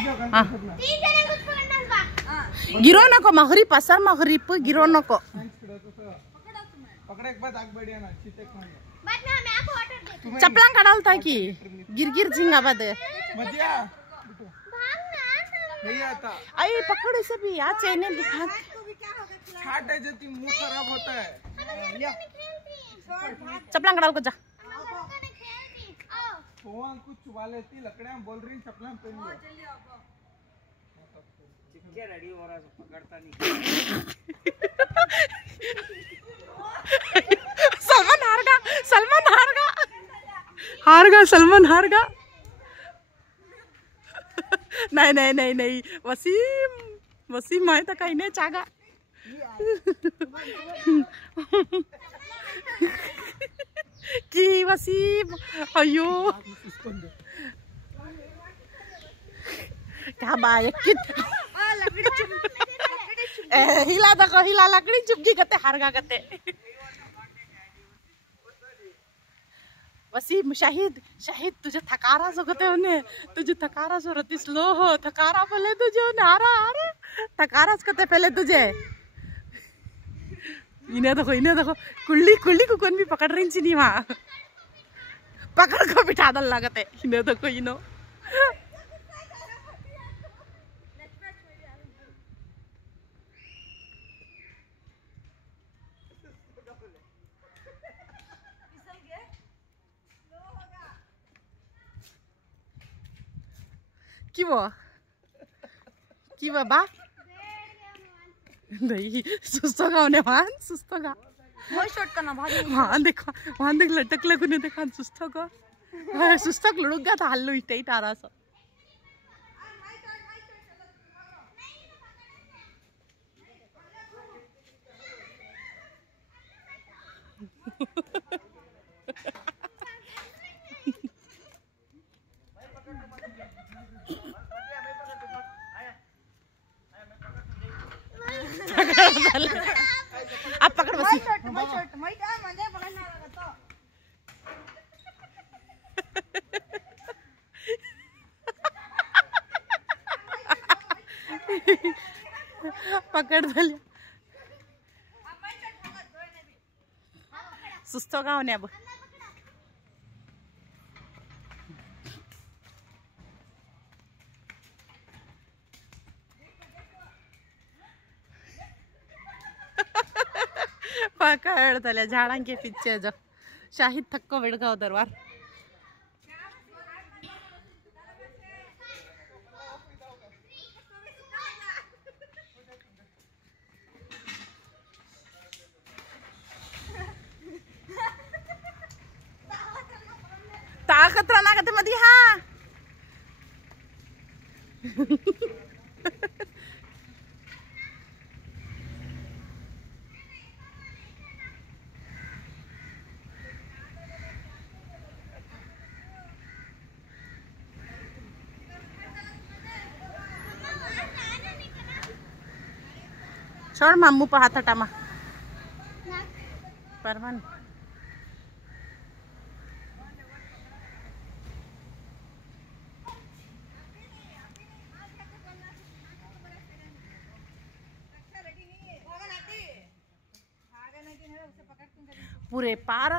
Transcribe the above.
हाँ गिरो नको मगरी पसर मगरी गिरो नको चपला काढालता की गिरगिर झिंगा बद आई पकड़ इसे भी यार चैने दिखा छाट है जो मुंह खराब होता है। चपला काढाल को जा कुछ चुबा लेती लकड़ियां बोल रही चपला पहन लो चिपके रेडी हो रहा है पकड़ता नहीं। सलमान हार गा नहीं नहीं नहीं नहीं वसीम मैं तो कहीं नहीं चागा कि वसीम अयो क्या बात हिला दको हिला लकड़ी चुपकी करते हारगा करते वसीम शाहिद तुझे थकारा सो कहते होने तुझे थकारा सो रती स्लो हो थकारा पहले तुझे नारा थकारा कहते पहले तुझे इन्हें देखो कुल्ली को कौन भी पकड़ रही थी नहीं वहाँ पकड़ को बिठा दल लगते इन्हें देखो इनो कि बा नहीं सुस्तो का होने सुस्तो का शॉट करना भाग वहाँ देख लटक लगू ने देखा सुस्तो का सुस्तो लुढ़क गया था हल्लो इटे आ रहा सब आप पकड़ बसी पकड़ दल सुस्तो का होने अब पकड़ दले झाड़ा के पीछे जो शाहिद थक्को बिड़का दरबार ताकत रहा करते मधी हाँ छोड़ मामू पर हाथ हटामा परवन पूरे पार्क